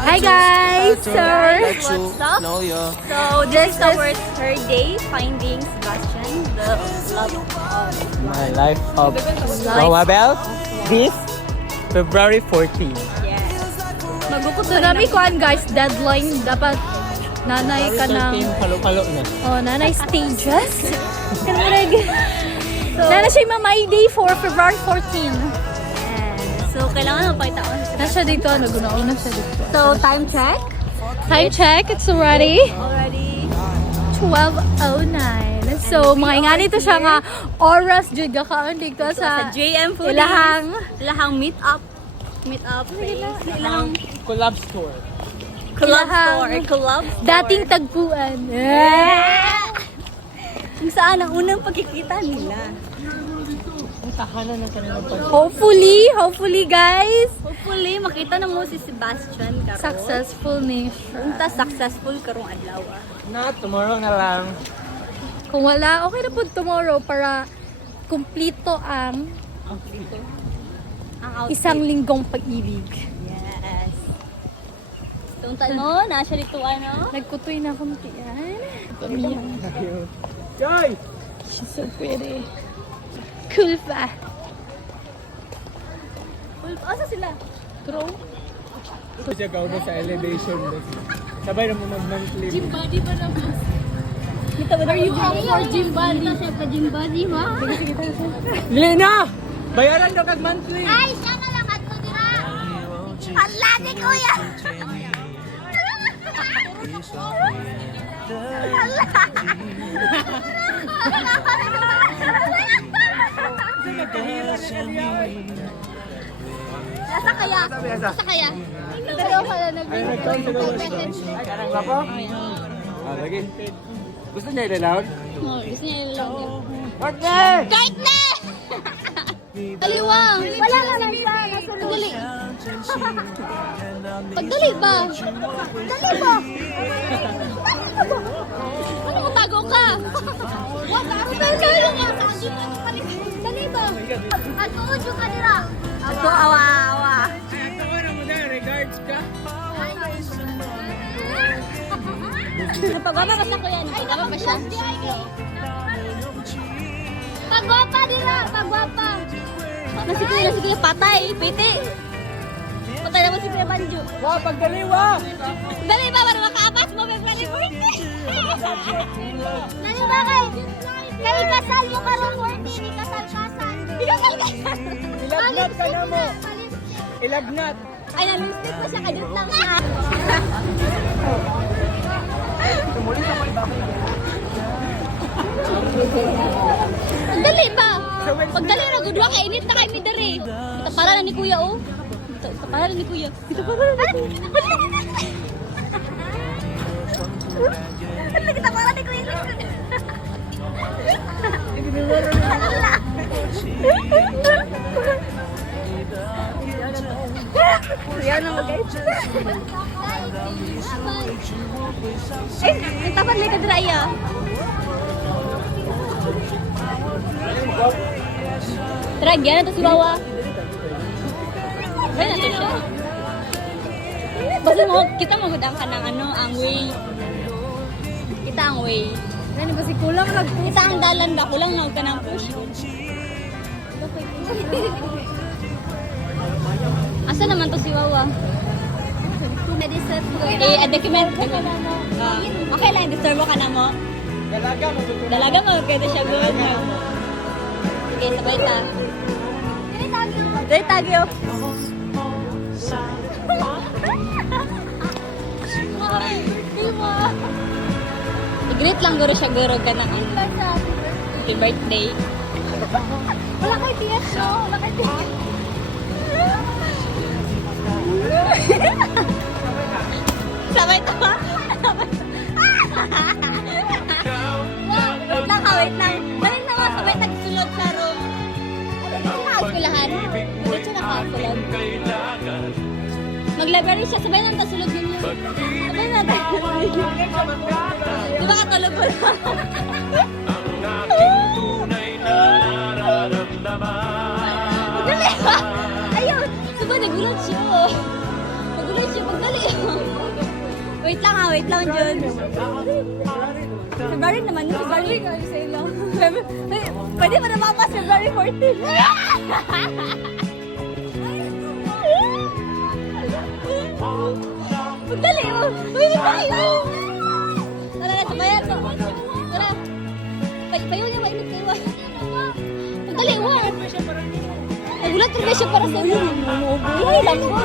Hi guys! So, What's up? Know you. So this is our third day finding Sebastian, the love of My life of Mabel this February 14. yes. magukot na namin kuhan guys, deadline. Dapat nanay ka ng... Halo-halo na. Oh, nanay stages. Kanureg. Nanay siya yung my day for February 14. So kailangan mapakita ko. Nasa dito, naguna-una siya dito. So time check. Time check, it's already Already. 12:09. So, mga ingani to siya nga oras jud ka dito Sa sa JM Food. Ilahang meet up. Meet up place. Ilahang Collab store. collab Ilahang store. Collab store. dating tagpuan. Kung saan ang unang pagkikita nila. Ang tahanan ng kanilang Hopefully guys, Hopefully makita na mo si Sebastian karon. successful ni siya. Unta successful karong adlaw. Na, tomorrow na lang. Kung wala, okay na po tomorrow para kumplito ang Ang outfit. isang linggong pag-ibig. Yes. So, unta mo, nasa dito ano? Nagkutoy na akong tiyan. Joy! She's so pretty. Cool pa. Asa sila? Crow? Ito siya gawa sa elevation. Sabay na mo mag-monthly. Gym body ba naman? Are you going for gym body? Siya pa gym body, ma? Dili na! Bayaran daw kag monthly! Ay, siya ka lang ato dira. Hala, di kuya. Nasa kaya? Nasa kaya? Pero pala Ay, nag-count sa gawas ba? Ay, karang ba po? Ah, lagi. Gusto niya ilalaw? Gusto niya ilalagay. Partner! Kahit na! Kaliwang! Wala na lang siya. Pagdali. Pagdali ba? Pagdali ba? Ano mo tago ka? Wag, ako tayo ka. Dali ba? Ako, ujo ka nila. Ako, awa-awa. Ito ko na mo na, regards ka? Pagwapa pa sa ko yan. Pagwapa pa siya. Pagwapa nila. Pagwapa. Nasi kuya patay. Piti. Patay naman si Kuya Banjo. Wow, pagdaliwa! Dali ba para makaapas mo February 14? Nani ba kay? Kay kasal mo karong 14, ikasal-kasal. Ikasal-kasal. Ilagnat ka na mo! Ilagnat! Ay, na-lipstick pa siya, kadit lang siya. Dali ba? Pagdali ra gudwa kay init na kay mi diri. Kita para na ni Kuya oh. Kita para na ni Kuya. Kita para na ni Kuya. Kita para ni Kuya. Yan na guys. Eh, tapat lang ka dira iya. Tara, gyan na to si Wawa. Gyan na to siya. Basta mo, kita magudang ka ng ano, ang way. Kita ang way. Ano ba si kulang nag-push? Kita ang dalan ba? Kulang na ka ng push. Asa naman to si Wawa? Eh, document. Okay lang, disturbo ka na mo. Dalaga mo gusto. Dalaga mo, kaya siya good. Okay, sabay ta. Dali tagyo. I-greet lang guro siya guro ka na happy birthday. Wala kay PS, no? Wala kay PS. Sabay ta ba? Wait lang ha, wait lang. Balik na nga, sabay tagsulod sa room. Nakakulahan. Diretso nakakakulad. Mag-library siya, sabay nang tasulod din yun. Sabay na tayo. Di ba katulog ko na? Magdali ba? Ayun! Sabay nagulat siya. Nagulat siya, magdali. Wait lang, Jun. February naman yun, February. Pwede ba naman pa February 14? Magdali mo! Uy, magdali mo! Tara na, sabayan mo. Tara. Payo niya, mainit kayo. Magdali mo. Nagulat rin siya para sa iyo. Ay, lang mo.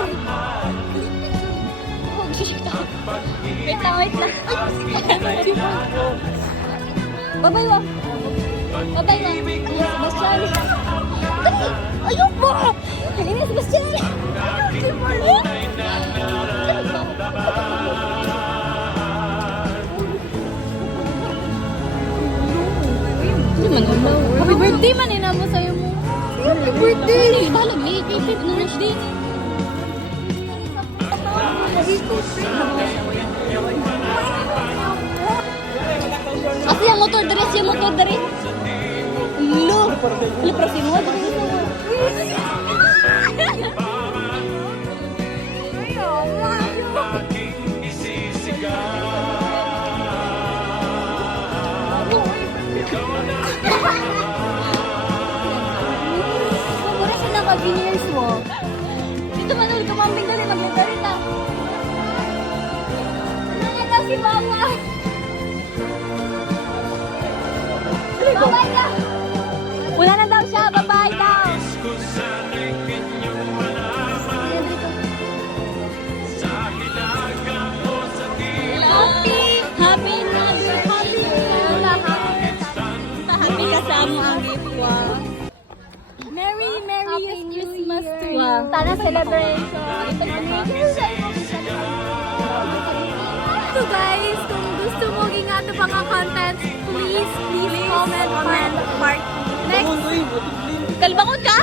Wait lang. Babay mo. Babay mo. Sebastian. Dali! Ayok mo! Dali, Sebastian! Happy birthday man eh, namo sa'yo mo. Happy birthday! Balag ni Pipip no birthday. Kasi yung motor dari. Lo! Leprosin mo. Mura siya naka-veneers mo. Dito manul, kumambing dali, mag-lettering lang. Nangagal si Mama. Bye-bye na. Wala na daw siya, bye-bye daw. Happy kasama ang gift. Wow. Merry Christmas to you. Wow. Sana celebration. So guys, kung gusto mo gingato pa nga content, please comment part. Next, Kalbangon ka?